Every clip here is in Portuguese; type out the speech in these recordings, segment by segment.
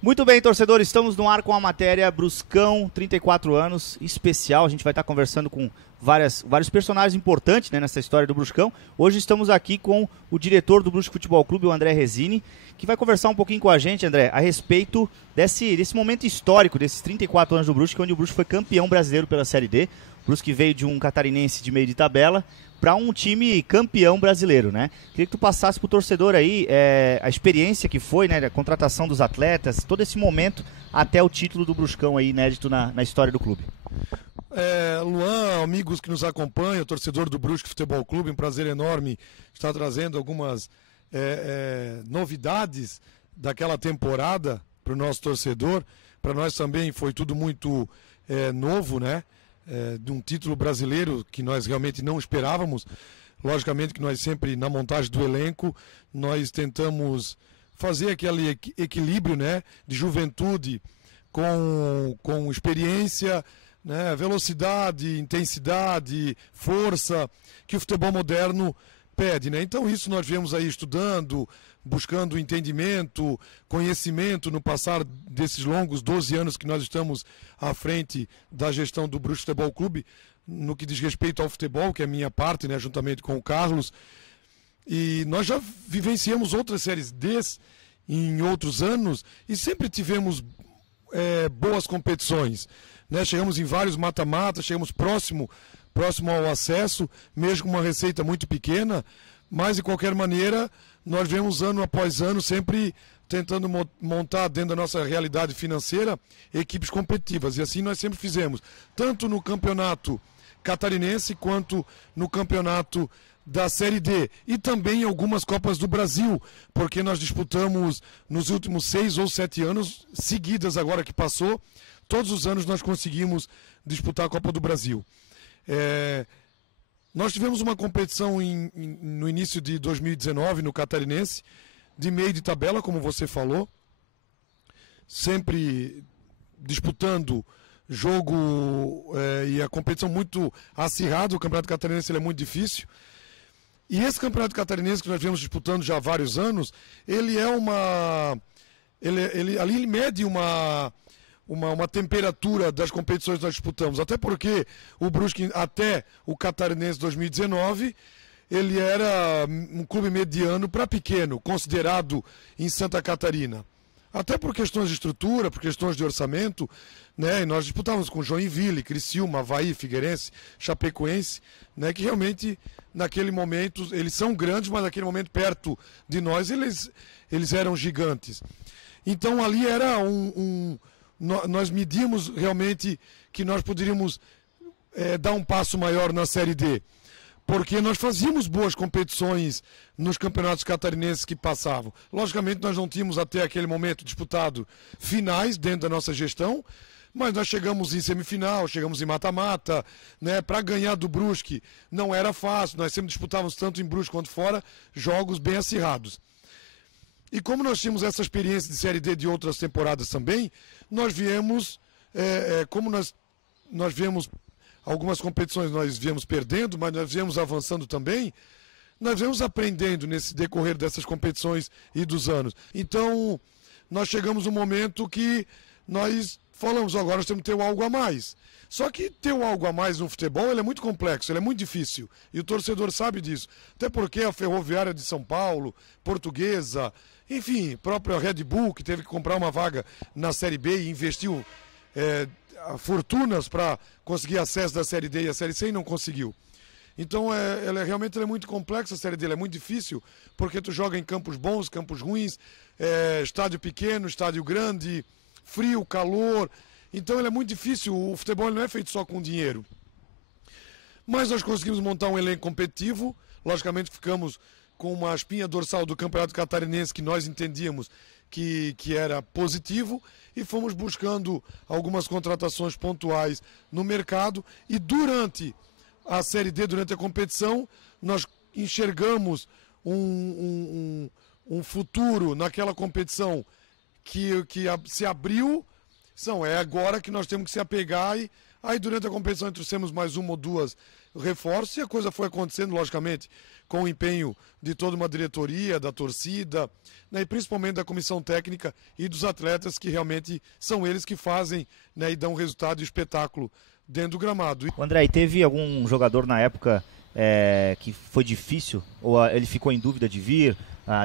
Muito bem, torcedor, estamos no ar com a matéria Bruscão, 34 anos, especial. A gente vai estar conversando com vários personagens importantes, né, nessa história do Bruscão. Hoje estamos aqui com o diretor do Brusque Futebol Clube, o André Resini, que vai conversar um pouquinho com a gente, André, a respeito desse momento histórico, desses 34 anos do Brusque, onde o Brusque foi campeão brasileiro pela Série D. O Brusque veio de um catarinense de meio de tabela para um time campeão brasileiro, né? Queria que tu passasse para o torcedor aí a experiência que foi, né, a contratação dos atletas, todo esse momento até o título do Bruscão aí, inédito na história do clube. Luan, amigos que nos acompanham, torcedor do Brusque Futebol Clube, um prazer enorme estar trazendo algumas novidades daquela temporada para o nosso torcedor. Para nós também foi tudo muito novo, né? De um título brasileiro que nós realmente não esperávamos. Logicamente que nós sempre, na montagem do elenco, nós tentamos fazer aquele equilíbrio, né, de juventude com experiência, né, velocidade, intensidade, força, que o futebol moderno pede, né? Então isso nós viemos aí estudando, buscando entendimento, conhecimento no passar desses longos 12 anos que nós estamos à frente da gestão do Brusque Futebol Clube, no que diz respeito ao futebol, que é a minha parte, né, juntamente com o Carlos. E nós já vivenciamos outras séries D em outros anos e sempre tivemos boas competições, né? Chegamos em vários mata-matas, chegamos próximo ao acesso, mesmo com uma receita muito pequena, mas de qualquer maneira nós vemos ano após ano sempre tentando montar dentro da nossa realidade financeira equipes competitivas, e assim nós sempre fizemos, tanto no campeonato catarinense quanto no campeonato da Série D e também em algumas Copas do Brasil, porque nós disputamos nos últimos 6 ou 7 anos seguidas, agora que passou, todos os anos nós conseguimos disputar a Copa do Brasil. Nós tivemos uma competição no início de 2019 no Catarinense, de meio de tabela, como você falou, sempre disputando jogo e a competição muito acirrada. O Campeonato Catarinense ele é muito difícil. E esse Campeonato Catarinense que nós viemos disputando já há vários anos, ele ali mede uma temperatura das competições que nós disputamos, até porque o Brusque, até o Catarinense 2019, ele era um clube mediano para pequeno, considerado em Santa Catarina. Até por questões de estrutura, por questões de orçamento, né? E nós disputávamos com Joinville, Criciúma, Avaí, Figueirense, Chapecoense, né? Que realmente, naquele momento, eles são grandes, mas naquele momento, perto de nós, eles eram gigantes. Então ali era nós medimos realmente que nós poderíamos dar um passo maior na Série D, porque nós fazíamos boas competições nos campeonatos catarinenses que passavam. Logicamente nós não tínhamos até aquele momento disputado finais dentro da nossa gestão, mas nós chegamos em semifinal, chegamos em mata-mata, né? Para ganhar do Brusque não era fácil, nós sempre disputávamos tanto em Brusque quanto fora jogos bem acirrados. E como nós tínhamos essa experiência de Série D de outras temporadas também, nós viemos, como nós viemos, algumas competições nós viemos perdendo, mas nós viemos avançando também, nós viemos aprendendo nesse decorrer dessas competições e dos anos. Então, nós chegamos um momento que nós falamos, agora nós temos que ter algo a mais. Só que ter algo a mais no futebol ele é muito complexo, ele é muito difícil. E o torcedor sabe disso. Até porque a Ferroviária de São Paulo, Portuguesa, enfim, própria Red Bull, que teve que comprar uma vaga na Série B e investiu fortunas para conseguir acesso da Série D e a Série C e não conseguiu. Então, realmente é muito complexa a Série D, ela é muito difícil, porque tu joga em campos bons, campos ruins, estádio pequeno, estádio grande, frio, calor. Então, ele é muito difícil, o futebol não é feito só com dinheiro. Mas nós conseguimos montar um elenco competitivo, logicamente ficamos com uma espinha dorsal do Campeonato Catarinense que nós entendíamos que era positivo e fomos buscando algumas contratações pontuais no mercado e durante a Série D, durante a competição, nós enxergamos um futuro naquela competição que se abriu. É agora que nós temos que se apegar e aí durante a competição trouxemos mais uma ou duas reforços, e a coisa foi acontecendo, logicamente, com o empenho de toda uma diretoria, da torcida, né, e principalmente da comissão técnica e dos atletas, que realmente são eles que fazem, né, e dão resultado e espetáculo dentro do gramado. André, e teve algum jogador na época que foi difícil, ou ele ficou em dúvida de vir,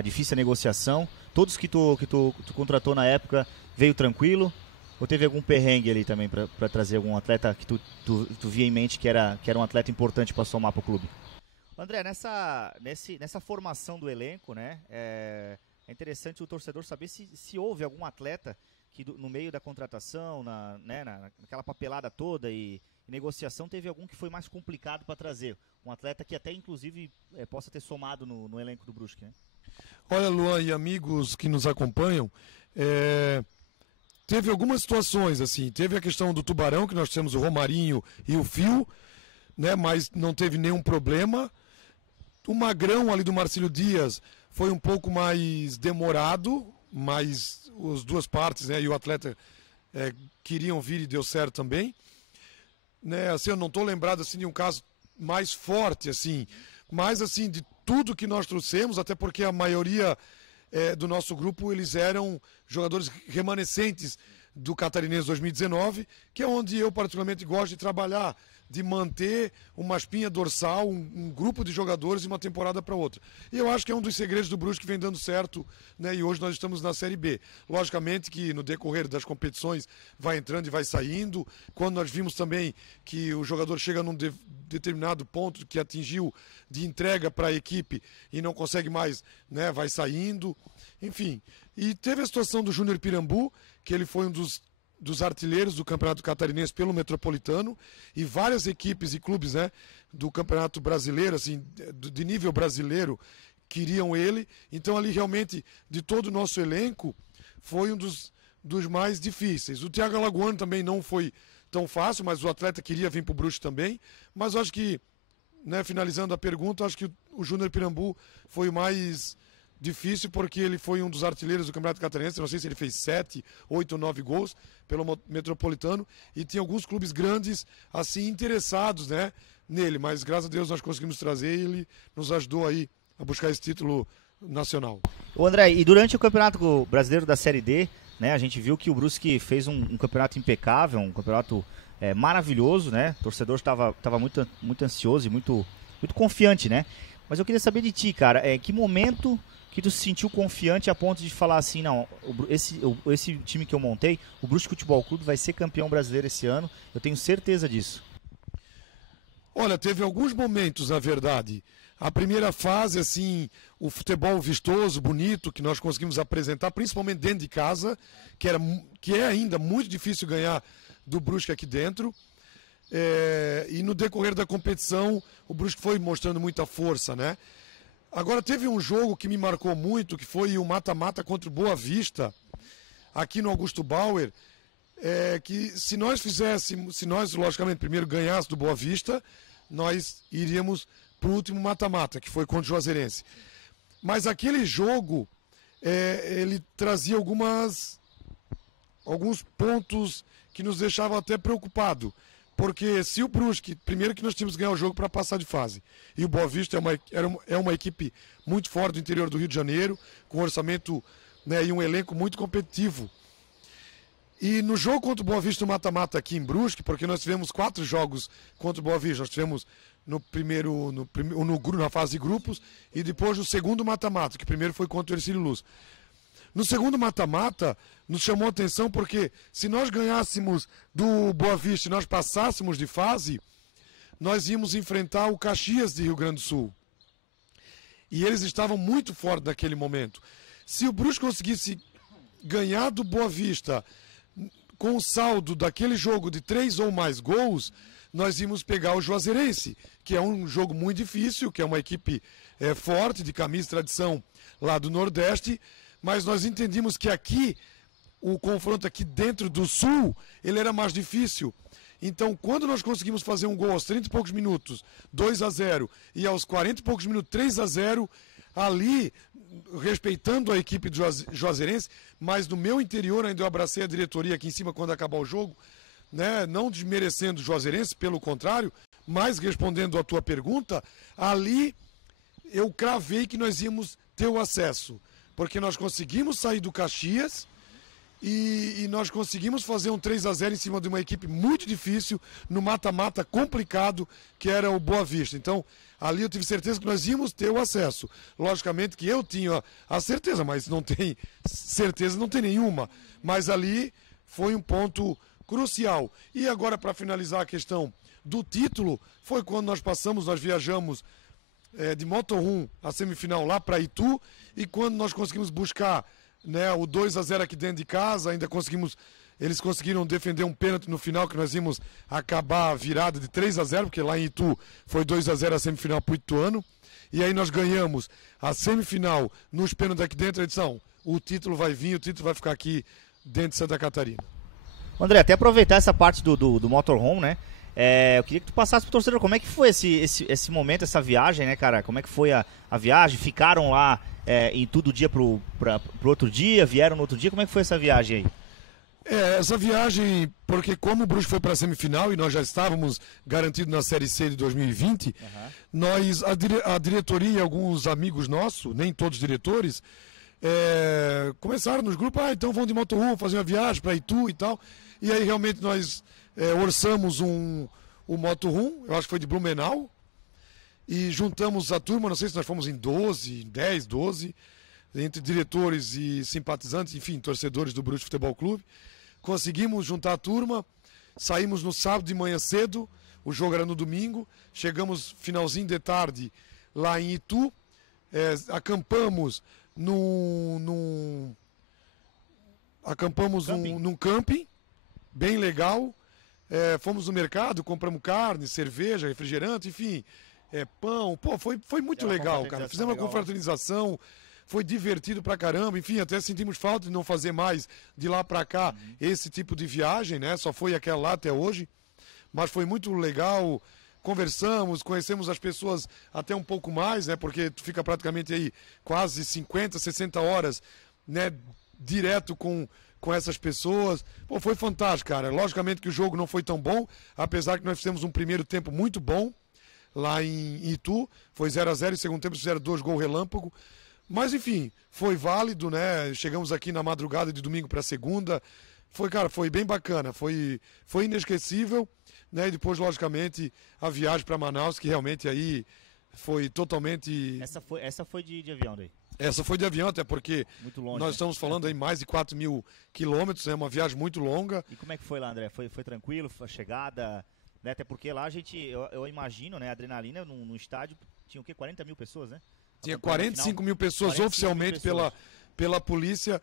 difícil a negociação? Todos que tu contratou na época veio tranquilo? Ou teve algum perrengue ali também para trazer algum atleta que tu via em mente que era um atleta importante para somar para o clube? André, nessa formação do elenco, né, é interessante o torcedor saber se houve algum atleta que no meio da contratação, naquela papelada toda e negociação, teve algum que foi mais complicado para trazer. Um atleta que até, inclusive, possa ter somado no elenco do Brusque, né? Olha, Luan e amigos que nos acompanham, teve algumas situações, assim, teve a questão do Tubarão, que nós temos o Romarinho e o Fio, né, mas não teve nenhum problema. O Magrão ali do Marcílio Dias foi um pouco mais demorado, mas as duas partes, né, e o atleta queriam vir e deu certo também. Né, assim, eu não estou lembrado assim, de um caso mais forte, assim, mas assim, de tudo que nós trouxemos, até porque a maioria do nosso grupo, eles eram jogadores remanescentes do Catarinense 2019, que é onde eu particularmente gosto de trabalhar, de manter uma espinha dorsal, um grupo de jogadores de uma temporada para outra. E eu acho que é um dos segredos do Brusque que vem dando certo, né? E hoje nós estamos na Série B. Logicamente que no decorrer das competições vai entrando e vai saindo. Quando nós vimos também que o jogador chega num determinado ponto que atingiu de entrega para a equipe e não consegue mais, né? Vai saindo. Enfim. E teve a situação do Júnior Pirambu, que ele foi um dos artilheiros do Campeonato Catarinense pelo Metropolitano, e várias equipes e clubes, né, do Campeonato Brasileiro, assim, de nível brasileiro, queriam ele. Então ali realmente, de todo o nosso elenco, foi um dos mais difíceis. O Thiago Alagoano também não foi tão fácil, mas o atleta queria vir para o Brusque também. Mas eu acho que, né, finalizando a pergunta, acho que o Júnior Pirambu foi o mais difícil, porque ele foi um dos artilheiros do Campeonato Catarinense. Não sei se ele fez 7, 8 ou 9 gols pelo Metropolitano, e tinha alguns clubes grandes assim interessados, né, nele, mas graças a Deus nós conseguimos trazer, e ele nos ajudou aí a buscar esse título nacional. Ô André, e durante o Campeonato Brasileiro da Série D, né, a gente viu que o Brusque fez um campeonato impecável, um campeonato maravilhoso, né? O torcedor estava muito, muito ansioso e muito, muito confiante, né? Mas eu queria saber de ti, cara, que momento que tu se sentiu confiante a ponto de falar assim, não, esse time que eu montei, o Brusque Futebol Clube, vai ser campeão brasileiro esse ano, eu tenho certeza disso. Olha, teve alguns momentos, na verdade. A primeira fase, assim, o futebol vistoso, bonito, que nós conseguimos apresentar, principalmente dentro de casa, que é ainda muito difícil ganhar do Brusque aqui dentro. E no decorrer da competição, o Brusque foi mostrando muita força, né? Agora, teve um jogo que me marcou muito, que foi o mata-mata contra o Boa Vista, aqui no Augusto Bauer, que se nós, logicamente, primeiro ganhássemos do Boa Vista, nós iríamos para o último mata-mata, que foi contra o Juazeirense. Mas aquele jogo, ele trazia alguns pontos que nos deixavam até preocupados. Porque se o Brusque, primeiro que nós tínhamos que ganhar o jogo para passar de fase, e o Boa Vista é uma equipe muito forte do interior do Rio de Janeiro, com um orçamento, né, e um elenco muito competitivo. E no jogo contra o Boa Vista, o mata-mata aqui em Brusque, porque nós tivemos 4 jogos contra o Boa Vista, nós tivemos na fase de grupos, e depois no segundo mata-mata, que primeiro foi contra o Ercílio Luz. No segundo mata-mata, nos chamou a atenção porque se nós ganhássemos do Boa Vista e nós passássemos de fase, nós íamos enfrentar o Caxias de Rio Grande do Sul. E eles estavam muito fortes naquele momento. Se o Brusque conseguisse ganhar do Boa Vista com o saldo daquele jogo de 3 ou mais gols, nós íamos pegar o Juazeirense, que é um jogo muito difícil, que é uma equipe forte, de camisa e tradição lá do Nordeste. Mas nós entendimos que aqui, o confronto aqui dentro do Sul, ele era mais difícil. Então, quando nós conseguimos fazer um gol aos 30 e poucos minutos, 2-0, e aos 40 e poucos minutos, 3-0, ali, respeitando a equipe do Juazeirense, mas no meu interior, ainda eu abracei a diretoria aqui em cima quando acabar o jogo, né, não desmerecendo o Juazeirense, pelo contrário, mas respondendo a tua pergunta, ali eu cravei que nós íamos ter o acesso, porque nós conseguimos sair do Caxias e nós conseguimos fazer um 3-0 em cima de uma equipe muito difícil, no mata-mata complicado, que era o Boa Vista. Então, ali eu tive certeza que nós íamos ter o acesso. Logicamente que eu tinha a certeza, mas não tem certeza, não tem nenhuma. Mas ali foi um ponto crucial. E agora, para finalizar a questão do título, foi quando nós viajamos de motorhome a semifinal lá para Itu, e quando nós conseguimos buscar, né, o 2-0 aqui dentro de casa, ainda conseguimos, eles conseguiram defender um pênalti no final, que nós íamos acabar a virada de 3-0, porque lá em Itu foi 2-0 a semifinal para o Ituano, e aí nós ganhamos a semifinal nos pênaltis aqui dentro da edição. O título vai vir, o título vai ficar aqui dentro de Santa Catarina. André, até aproveitar essa parte do motorhome, né? Eu queria que tu passasse pro torcedor como é que foi esse momento, essa viagem, né, cara? Como é que foi a viagem? Ficaram lá em todo dia pro outro dia? Vieram no outro dia? Como é que foi essa viagem aí? Essa viagem, porque como o Brusque foi para a semifinal e nós já estávamos garantidos na Série C de 2020, nós, a diretoria e alguns amigos nossos, nem todos diretores, começaram nos grupos, então vão de motorhome fazer uma viagem para Itu e tal. E aí realmente nós orçamos um motorhome, eu acho que foi de Blumenau, e juntamos a turma, não sei se nós fomos em 10, 12, entre diretores e simpatizantes, enfim, torcedores do Brusque Futebol Clube. Conseguimos juntar a turma, saímos no sábado de manhã cedo, o jogo era no domingo, chegamos finalzinho de tarde lá em Itu, acampamos num camping, bem legal. Fomos no mercado, compramos carne, cerveja, refrigerante, enfim, pão. Pô, foi muito legal, cara. Fizemos uma confraternização, foi divertido pra caramba. Enfim, até sentimos falta de não fazer mais de lá pra cá esse tipo de viagem, né? Só foi aquela lá até hoje. Mas foi muito legal. Conversamos, conhecemos as pessoas até um pouco mais, né? Porque tu fica praticamente aí quase 50, 60 horas, né? Direto com essas pessoas. Pô, foi fantástico, cara. Logicamente que o jogo não foi tão bom, apesar que nós fizemos um primeiro tempo muito bom lá em Itu. Foi 0-0 e segundo tempo fizeram 2 gols relâmpago. Mas, enfim, foi válido, né? Chegamos aqui na madrugada de domingo para segunda. Foi bem bacana. Foi inesquecível, né? E depois, logicamente, a viagem para Manaus, que realmente aí foi totalmente... Essa foi de avião daí? Essa foi de avião, até porque muito longe, nós estamos falando aí mais de 4.000 quilômetros, é uma viagem muito longa. E como é que foi lá, André? Foi tranquilo, a chegada? Né? Até porque lá a gente, eu imagino, né, a adrenalina no estádio, tinha o quê? 40 mil pessoas, né? Tinha 45 mil pessoas 45 oficialmente mil pessoas. Pela polícia,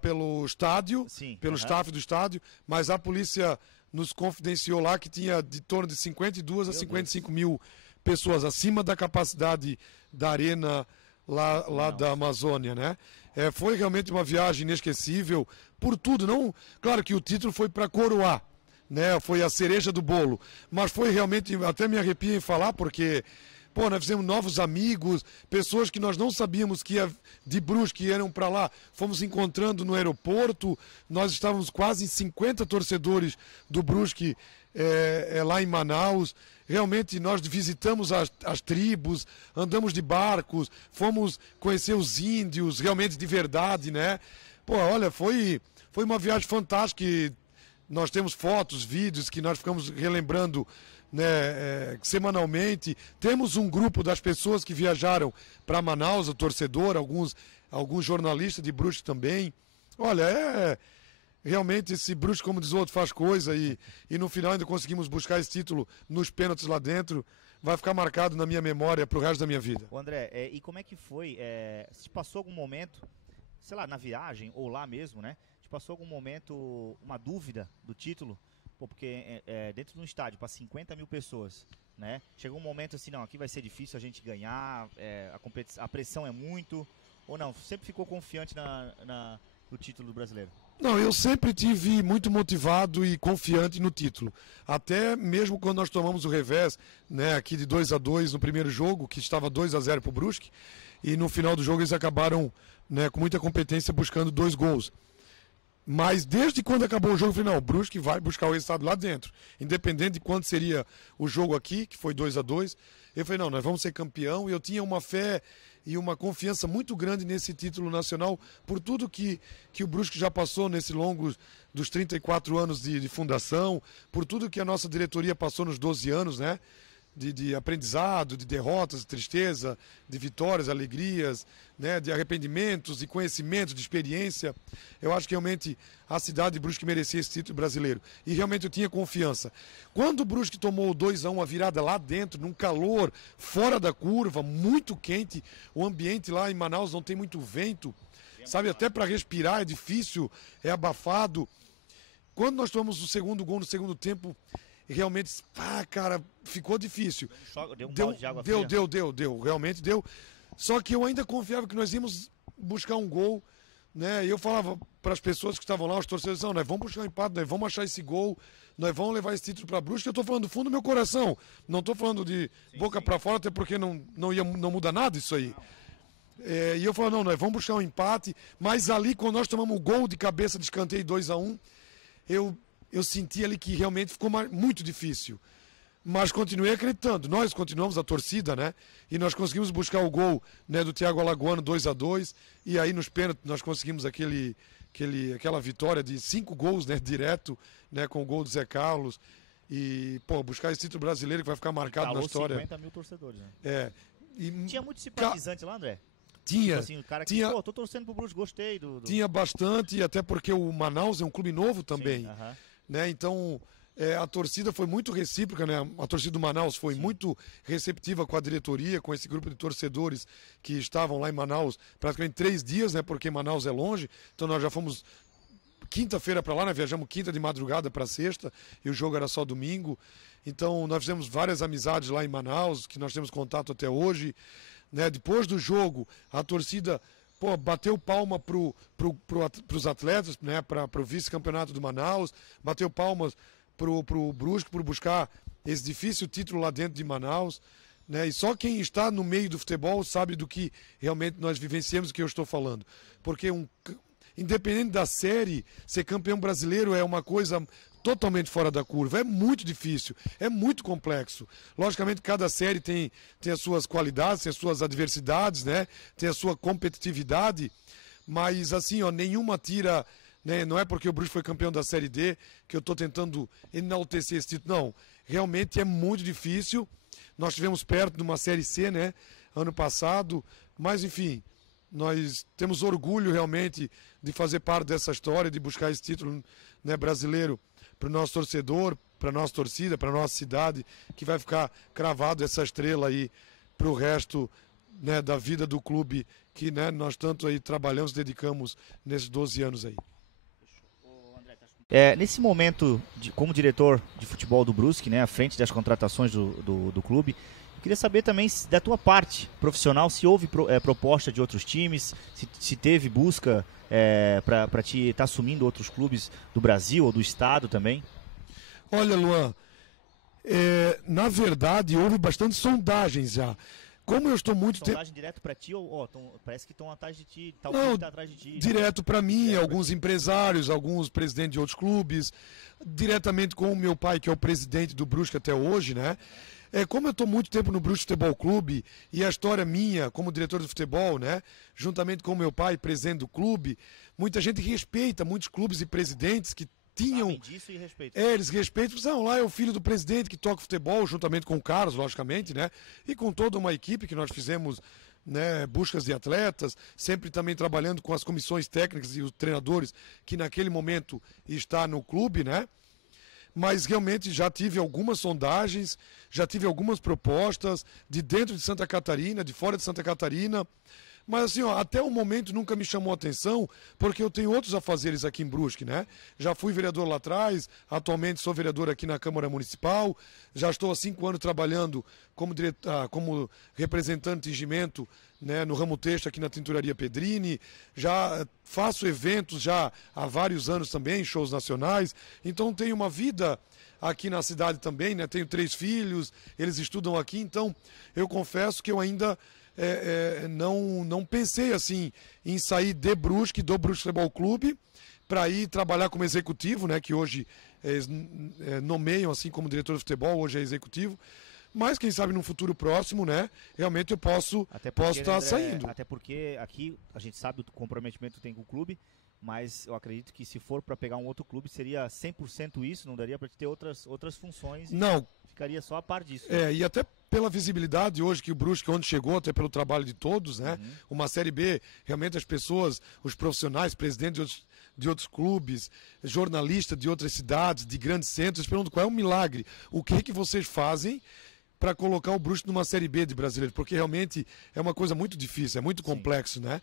pelo estádio, sim, pelo staff do estádio, mas a polícia nos confidenciou lá que tinha de torno de 52 a 55 mil pessoas, acima da capacidade da arena lá da Amazônia, né? Foi realmente uma viagem inesquecível por tudo, não, claro que o título foi para coroar, né? Foi a cereja do bolo, mas foi realmente, até me arrepio em falar, porque pô, nós fizemos novos amigos, pessoas que nós não sabíamos que de Brusque iam para lá, fomos encontrando no aeroporto, nós estávamos quase 50 torcedores do Brusque lá em Manaus. Realmente nós visitamos as tribos, andamos de barcos, fomos conhecer os índios, realmente de verdade, né? Pô, olha, foi uma viagem fantástica, e nós temos fotos, vídeos que nós ficamos relembrando, né, semanalmente. Temos um grupo das pessoas que viajaram para Manaus, o torcedor, alguns jornalistas de Brusque também. Olha, realmente esse Brusque, como diz o outro, faz coisa, e no final ainda conseguimos buscar esse título nos pênaltis lá dentro. Vai ficar marcado na minha memória pro resto da minha vida. Ô André, e como é que foi? Se passou algum momento, sei lá, na viagem ou lá mesmo, né? Se passou algum momento uma dúvida do título? Pô, porque dentro de um estádio para 50 mil pessoas, né? Chegou um momento assim, não, aqui vai ser difícil a gente ganhar, a pressão é muito, ou não? Sempre ficou confiante no título do brasileiro? Não, eu sempre tive muito motivado e confiante no título. Até mesmo quando nós tomamos o revés, né, aqui de 2-2 no primeiro jogo, que estava 2-0 para o Brusque, e no final do jogo eles acabaram, né, com muita competência buscando 2 gols. Mas desde quando acabou o jogo, eu falei, não, o Brusque vai buscar o resultado lá dentro. Independente de quanto seria o jogo aqui, que foi 2-2. Eu falei, não, nós vamos ser campeão. E eu tinha uma fé e uma confiança muito grande nesse título nacional, por tudo que o Brusque já passou nesse longo dos 34 anos de fundação, por tudo que a nossa diretoria passou nos 12 anos, né? De aprendizado, de derrotas, de tristeza, de vitórias, alegrias, né, de arrependimentos, de conhecimentos, de experiência. Eu acho que realmente a cidade de Brusque merecia esse título brasileiro. E realmente eu tinha confiança. Quando o Brusque tomou o 2-1, a virada lá dentro, num calor, fora da curva, muito quente, o ambiente lá em Manaus não tem muito vento, sabe, até para respirar é difícil, é abafado. Quando nós tomamos o segundo gol no segundo tempo, realmente, cara, ficou difícil. Deu um balde de água fria. Realmente deu. Só que eu ainda confiava que nós íamos buscar um gol, né? E eu falava para as pessoas que estavam lá, os torcedores, não, nós vamos buscar um empate, nós vamos achar esse gol, nós vamos levar esse título para Brusque. Eu estou falando do fundo do meu coração, não estou falando de boca para fora, até porque não muda nada isso aí. E eu falava, não, nós vamos buscar um empate, mas ali, quando nós tomamos o gol de cabeça de escanteio 2-1, eu senti ali que realmente ficou muito difícil. Mas continuei acreditando. Nós continuamos a torcida, né? E nós conseguimos buscar o gol, né, do Thiago Alagoano, 2-2. E aí nos pênaltis nós conseguimos aquela vitória de 5 gols, né, direto, né, com o gol do Zé Carlos. E, pô, buscar esse título brasileiro que vai ficar marcado na história. 50 mil torcedores, né? Tinha muito simpatizante lá, André? Tinha. Tipo assim, o cara que, pô, tô torcendo pro Brusque, gostei do... Tinha bastante, até porque o Manaus é um clube novo também. Sim, né? Então, a torcida foi muito recíproca, né? A torcida do Manaus foi muito receptiva com a diretoria, com esse grupo de torcedores que estavam lá em Manaus praticamente 3 dias, né? Porque Manaus é longe, então nós já fomos quinta-feira para lá, né? Viajamos quinta de madrugada para sexta e o jogo era só domingo. Então, nós fizemos várias amizades lá em Manaus, que nós temos contato até hoje, né? Depois do jogo, a torcida... Pô, bateu palma pros atletas, né, pro vice-campeonato do Manaus, bateu palmas pro Brusque por buscar esse difícil título lá dentro de Manaus, né, e só quem está no meio do futebol sabe do que realmente nós vivenciamos, o que eu estou falando, porque independente da série, ser campeão brasileiro é uma coisa totalmente fora da curva, é muito difícil, é muito complexo. Logicamente, cada série tem as suas qualidades, tem as suas adversidades, né? Tem a sua competitividade, mas assim, ó, nenhuma tira, né? Não é porque o Brusque foi campeão da Série D que eu estou tentando enaltecer esse título, não. Realmente é muito difícil. Nós estivemos perto de uma Série C, né? Ano passado, mas enfim, nós temos orgulho realmente de fazer parte dessa história, de buscar esse título, né, brasileiro para o nosso torcedor, para a nossa torcida, para a nossa cidade, que vai ficar cravado essa estrela aí para o resto, né, da vida do clube que, né, nós tanto aí trabalhamos, dedicamos nesses 12 anos aí. Nesse momento, como diretor de futebol do Brusque, né, à frente das contratações do clube, eu queria saber também da tua parte profissional, se houve proposta de outros times, se teve busca para te estar assumindo outros clubes do Brasil ou do estado também. Olha, Luan, na verdade houve bastante sondagens já. Como eu estou muito tempo... Sondagem direto para ti ou parece que estão atrás de ti, tal não, tá atrás de ti. Direto para mim, alguns empresários, alguns presidentes de outros clubes, diretamente com o meu pai, que é o presidente do Brusque até hoje, né? Como eu estou muito tempo no Brusque Futebol Clube e a história minha como diretor de futebol, né, juntamente com o meu pai, presidente do clube, muita gente respeita, muitos clubes e presidentes que tinham... disso e respeito. Eles respeitam, não, lá é o filho do presidente que toca futebol, juntamente com o Carlos, logicamente, né, e com toda uma equipe que nós fizemos, né, buscas de atletas, sempre também trabalhando com as comissões técnicas e os treinadores que naquele momento está no clube, né. Mas realmente já tive algumas sondagens, já tive algumas propostas de dentro de Santa Catarina, de fora de Santa Catarina. Mas assim, ó, até o momento nunca me chamou a atenção, porque eu tenho outros afazeres aqui em Brusque, né? Já fui vereador lá atrás, atualmente sou vereador aqui na Câmara Municipal, já estou há 5 anos trabalhando como representante de tingimento, né, no ramo têxtil aqui na Tinturaria Pedrini, já faço eventos já há vários anos também, shows nacionais, então tenho uma vida aqui na cidade também, né, tenho 3 filhos, eles estudam aqui, então eu confesso que eu ainda não pensei assim em sair de Brusque, do Brusque Futebol Clube, para ir trabalhar como executivo, né, que hoje nomeiam assim como diretor de futebol, hoje é executivo. Mas quem sabe num futuro próximo, né, realmente eu posso estar saindo. Até porque aqui a gente sabe o comprometimento que tem com o clube, mas eu acredito que se for para pegar um outro clube seria 100% isso, não daria para ter outras funções. Não. Ficaria só a par disso. E até pela visibilidade hoje que o Brusque, onde chegou, até pelo trabalho de todos, né? Uma Série B, realmente as pessoas, os profissionais, presidentes de outros clubes, jornalistas de outras cidades, de grandes centros, perguntam qual é o milagre, o que vocês fazem para colocar o Brusque numa Série B de brasileiro, porque realmente é uma coisa muito difícil, é muito complexo, né?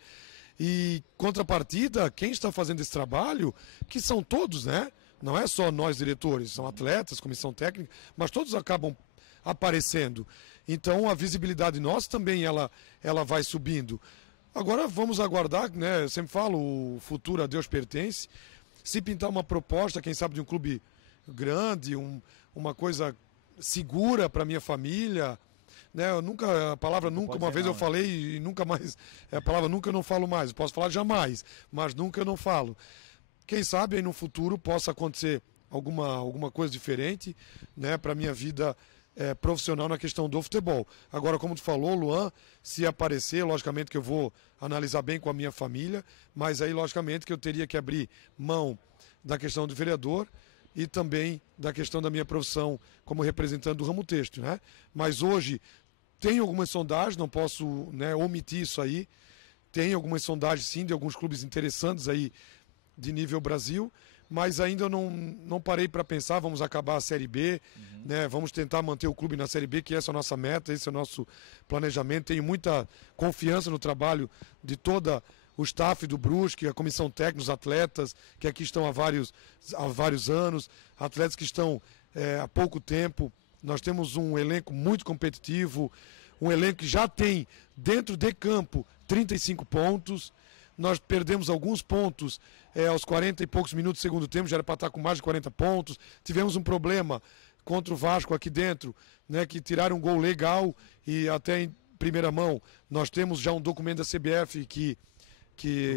E contrapartida, quem está fazendo esse trabalho, que são todos, né? Não é só nós diretores, são atletas, comissão técnica, mas todos acabam aparecendo. Então a visibilidade nossa também ela vai subindo. Agora vamos aguardar, né? Eu sempre falo, o futuro a Deus pertence. Se pintar uma proposta, quem sabe de um clube grande, uma coisa segura para minha família, né? A palavra nunca, uma vez eu falei e nunca mais, a palavra nunca eu não falo mais. Eu posso falar jamais, mas nunca eu não falo. Quem sabe aí no futuro possa acontecer alguma coisa diferente, né, para minha vida profissional na questão do futebol. Agora, como tu falou, Luan, se aparecer, logicamente que eu vou analisar bem com a minha família, mas aí, logicamente, que eu teria que abrir mão da questão do vereador e também da questão da minha profissão como representante do ramo têxtil, né? Mas hoje tem algumas sondagens, não posso, né, omitir isso aí. Tem algumas sondagens, sim, de alguns clubes interessantes aí de nível Brasil, mas ainda eu não parei para pensar. Vamos acabar a Série B, né? Vamos tentar manter o clube na Série B, que essa é a nossa meta, esse é o nosso planejamento. Tenho muita confiança no trabalho de toda o staff do Brusque, a comissão técnica, os atletas que aqui estão há vários anos, atletas que estão há pouco tempo. Nós temos um elenco muito competitivo, um elenco que já tem dentro de campo 35 pontos. Nós perdemos alguns pontos aos 40 e poucos minutos do segundo tempo, já era para estar com mais de 40 pontos. Tivemos um problema contra o Vasco aqui dentro, né, que tiraram um gol legal e até em primeira mão nós temos já um documento da CBF que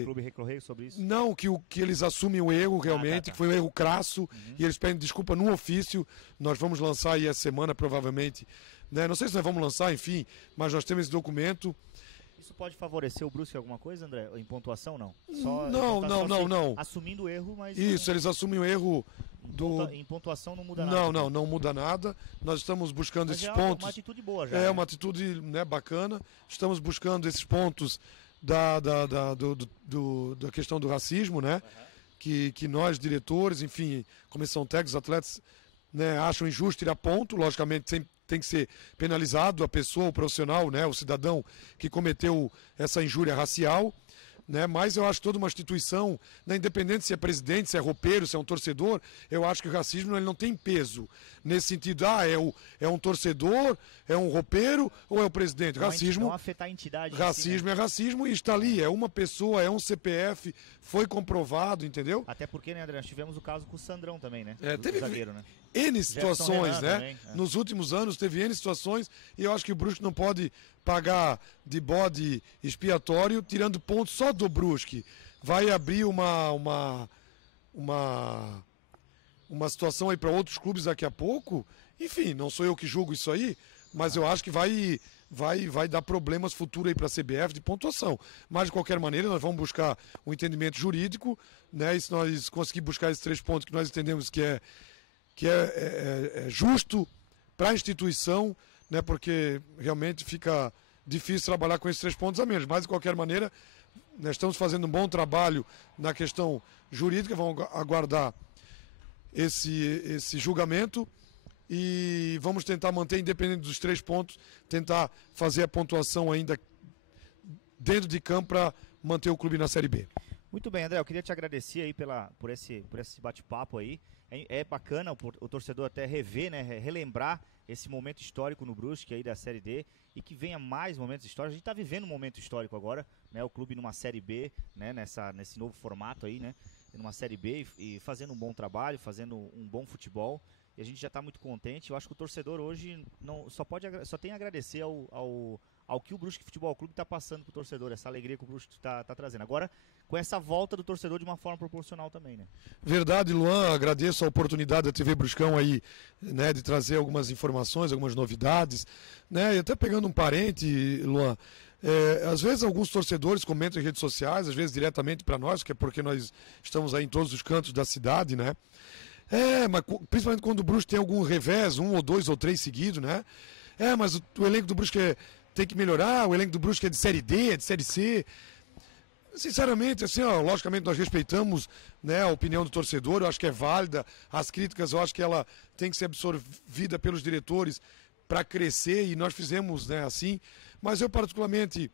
o clube recorreu sobre isso? Não, que eles assumem o erro realmente, que foi um erro crasso, e eles pedem desculpa no ofício. Nós vamos lançar aí essa semana, provavelmente, né? Não sei se nós vamos lançar, enfim, mas nós temos esse documento. Isso pode favorecer o Brusque alguma coisa, André? Em pontuação, não? Não. Assumindo o erro, mas... Isso, eles assumem o erro Em pontuação não muda nada. Não muda nada. Nós estamos buscando esses pontos. É uma atitude boa já. Uma atitude, né, bacana. Estamos buscando esses pontos da questão do racismo, né? Que nós, diretores, enfim, comissão técnica, os atletas, né, acham injusto tirar ponto. Logicamente, sempre tem que ser penalizado a pessoa, o profissional, né, o cidadão que cometeu essa injúria racial, né? Mas eu acho que toda uma instituição, né, independente se é presidente, se é roupeiro, se é um torcedor, eu acho que o racismo ele não tem peso nesse sentido. É um torcedor, é um roupeiro ou é o presidente? Racismo não afetar a entidade. Racismo é racismo e está ali, é uma pessoa, é um CPF, foi comprovado, entendeu? Até porque, né, André, nós tivemos o caso com o Sandrão também, né? Teve zagueiro, né? N situações, né? Também, Nos últimos anos teve N situações e eu acho que o Brusque não pode pagar de bode expiatório tirando pontos só do Brusque. Vai abrir uma situação aí para outros clubes daqui a pouco. Enfim, não sou eu que julgo isso aí, mas eu acho que vai dar problemas futuros aí para a CBF de pontuação. Mas de qualquer maneira nós vamos buscar um entendimento jurídico, né? E se nós conseguir buscar esses 3 pontos que nós entendemos que é justo para a instituição, né? Porque realmente fica difícil trabalhar com esses 3 pontos a menos. Mas de qualquer maneira nós estamos fazendo um bom trabalho na questão jurídica, vamos aguardar esse julgamento e vamos tentar manter, independente dos 3 pontos, tentar fazer a pontuação ainda dentro de campo para manter o clube na Série B. Muito bem, André, eu queria te agradecer aí por esse bate-papo aí. É bacana o torcedor até rever, né, relembrar esse momento histórico no Brusque aí da Série D e que venha mais momentos históricos. A gente está vivendo um momento histórico agora, né, o clube numa Série B, né, nesse novo formato aí, né, numa Série B e fazendo um bom trabalho, fazendo um bom futebol. E a gente já está muito contente. Eu acho que o torcedor hoje só tem a agradecer ao ao que o Brusque Futebol Clube está passando pro torcedor, essa alegria que o Brusque está trazendo. Agora, com essa volta do torcedor de uma forma proporcional também, né? Verdade, Luan, agradeço a oportunidade da TV Bruscão aí, né, de trazer algumas informações, algumas novidades, né, e até pegando um parente, Luan, às vezes alguns torcedores comentam em redes sociais, às vezes diretamente para nós, que é porque nós estamos aí em todos os cantos da cidade, né, mas principalmente quando o Brusque tem algum revés, 1 ou 2 ou 3 seguidos, né, mas o elenco do Brusque tem que melhorar, o elenco do Brusque é de Série D, é de Série C. Sinceramente, assim, logicamente nós respeitamos, né, a opinião do torcedor, eu acho que é válida, as críticas eu acho que ela tem que ser absorvida pelos diretores para crescer e nós fizemos, né, assim, mas eu particularmente,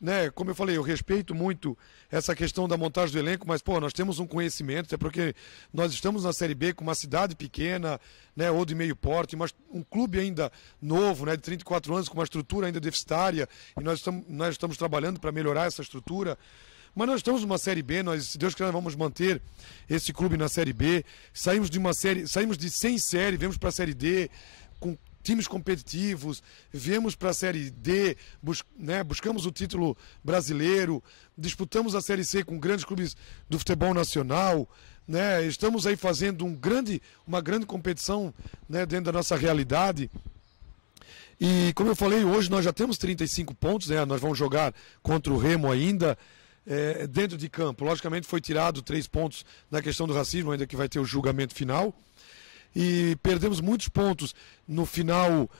né, como eu falei, eu respeito muito essa questão da montagem do elenco, mas pô, nós temos um conhecimento, até porque nós estamos na Série B com uma cidade pequena, né, ou de meio porte, mas um clube ainda novo, né, de 34 anos, com uma estrutura ainda deficitária, e nós estamos trabalhando para melhorar essa estrutura. Mas nós estamos numa Série B, nós, se Deus quiser, vamos manter esse clube na Série B. Saímos de 100 série, viemos para a Série D com times competitivos, viemos para a Série D, buscamos o título brasileiro, disputamos a Série C com grandes clubes do futebol nacional, né? Estamos aí fazendo uma grande competição, né, dentro da nossa realidade. E como eu falei, hoje nós já temos 35 pontos, né? Nós vamos jogar contra o Remo ainda. Dentro de campo, logicamente foi tirado 3 pontos na questão do racismo, ainda que vai ter o julgamento final, e perdemos muitos pontos no final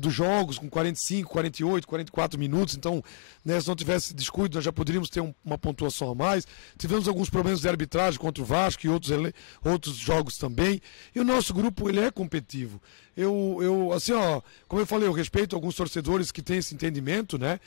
dos jogos, com 45, 48, 44 minutos, então, né, se não tivesse descuido nós já poderíamos ter uma pontuação a mais. Tivemos alguns problemas de arbitragem contra o Vasco e outros jogos também, e o nosso grupo ele é competitivo. Assim, como eu falei, eu respeito alguns torcedores que têm esse entendimento, né?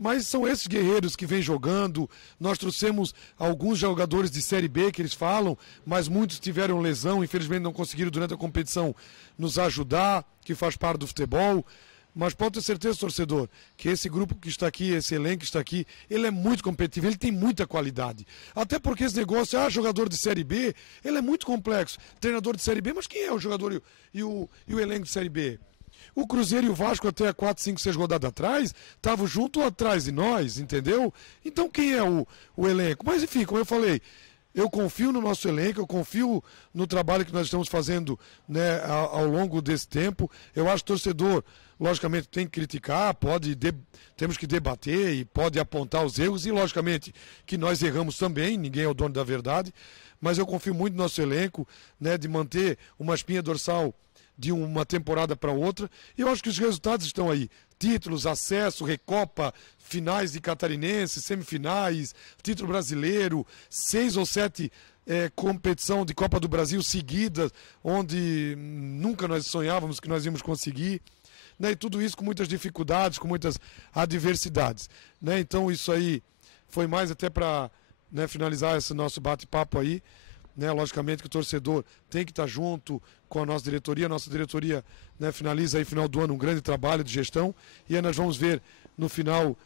Mas são esses guerreiros que vêm jogando. Nós trouxemos alguns jogadores de Série B que eles falam, mas muitos tiveram lesão, infelizmente não conseguiram durante a competição nos ajudar, que faz parte do futebol. Mas pode ter certeza, torcedor, que esse grupo que está aqui, esse elenco que está aqui, ele é muito competitivo, ele tem muita qualidade. Até porque esse negócio, jogador de Série B, ele é muito complexo. Treinador de Série B, mas quem é o jogador e o elenco de Série B? O Cruzeiro e o Vasco até 4, 5, 6 rodadas atrás estavam junto ou atrás de nós, entendeu? Então quem é o elenco? Mas enfim, como eu falei, eu confio no nosso elenco, eu confio no trabalho que nós estamos fazendo, né, ao longo desse tempo. Eu acho que o torcedor, logicamente, tem que criticar, temos que debater e pode apontar os erros, e logicamente que nós erramos também, ninguém é o dono da verdade, mas eu confio muito no nosso elenco, né, de manter uma espinha dorsal de uma temporada para outra, e eu acho que os resultados estão aí. Títulos, acesso, Recopa, finais de Catarinense, semifinais, título brasileiro, 6 ou 7 competição de Copa do Brasil seguidas, onde nunca nós sonhávamos que nós íamos conseguir, né? E tudo isso com muitas dificuldades, com muitas adversidades, né? Então isso aí foi mais até para, né, finalizar esse nosso bate-papo aí. Né, logicamente que o torcedor tem que estar junto com a nossa diretoria, né, finaliza aí final do ano um grande trabalho de gestão, e aí nós vamos ver no final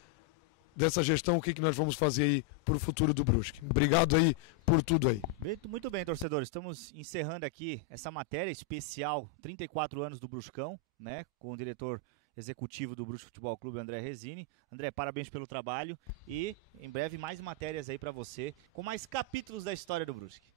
dessa gestão o que nós vamos fazer aí para o futuro do Brusque. Obrigado aí por tudo aí. Muito bem, torcedor, estamos encerrando aqui essa matéria especial, 34 anos do Bruscão, né, com o diretor executivo do Brusque Futebol Clube, André Resini. André, parabéns pelo trabalho, e em breve mais matérias aí para você, com mais capítulos da história do Brusque.